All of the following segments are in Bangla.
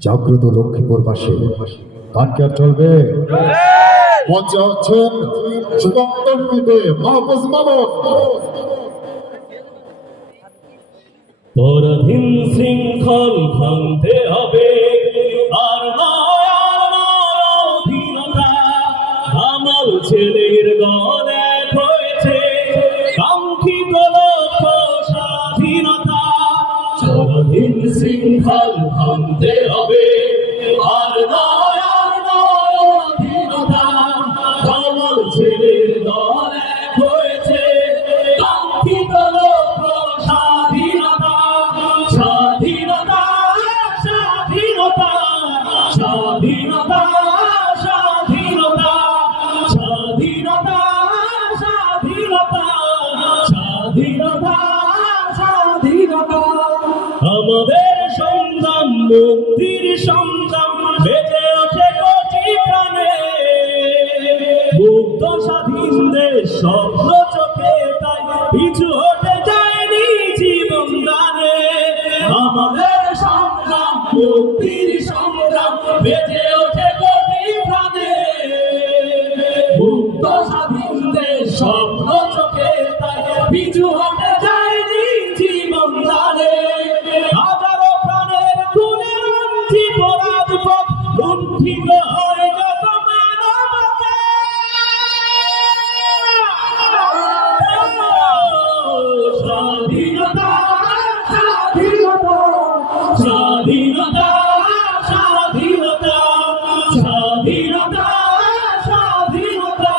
জাগ্রত লক্ষ্মীপুর বাসী। কানকে আর চলবে? মঞ্চে হচ্ছেন শৃঙ্খল ভাঙতে হবে। আর নয় আর নয়, অধীনতা। ছেলের দল পরাধীন শৃঙ্খল ভাঙতে হবে। আর অধীনতা আমার ছেলের দল হয়েছে। কাঙ্ক্ষিত স্বাধীনতা স্বাধীনতা স্বাধীনতা স্বাধীনতা আমাদের সংগ্রাম মুক্তির সংগ্রাম বেঁচে ওঠে কোটি প্রাণে। মুক্ত স্বাধীন দেশ স্বপ্ন চোখে তাই পিছু হতে যায়নি জীবন দানে। আমাদের সংগ্রাম মুক্তির সংগ্রাম বেঁচে জীব রাজপথ লুণ্ঠিত হয় যত মানবতা। স্বাধীনতা স্বাধীনতা স্বাধীনতা স্বাধীনতা স্বাধীনতা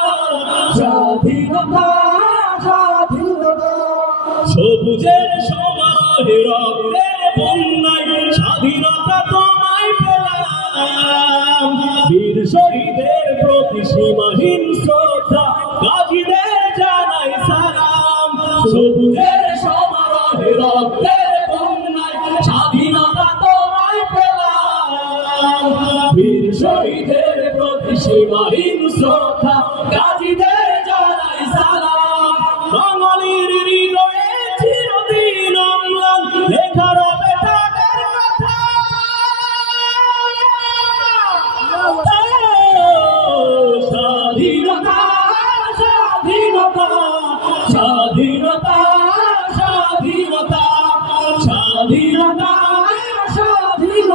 স্বাধীনতা স্বাধীনতা। সবুজের সমারোহে রক্তের বন্যা শহীদের প্রতি সীমাহীন শ্রদ্ধা, গাজীদের জানাই সালাম। সবুজের সমারোহে রক্তের বন্যায় স্বাধীনতা তোমায় পেলাম বীর শহীদের প্রতি সীমাহীন শ্রদ্ধা, গাজীদের জানাই সালাম। বাঙালির হৃদয়ে চিরদিন অম্লান, লেখা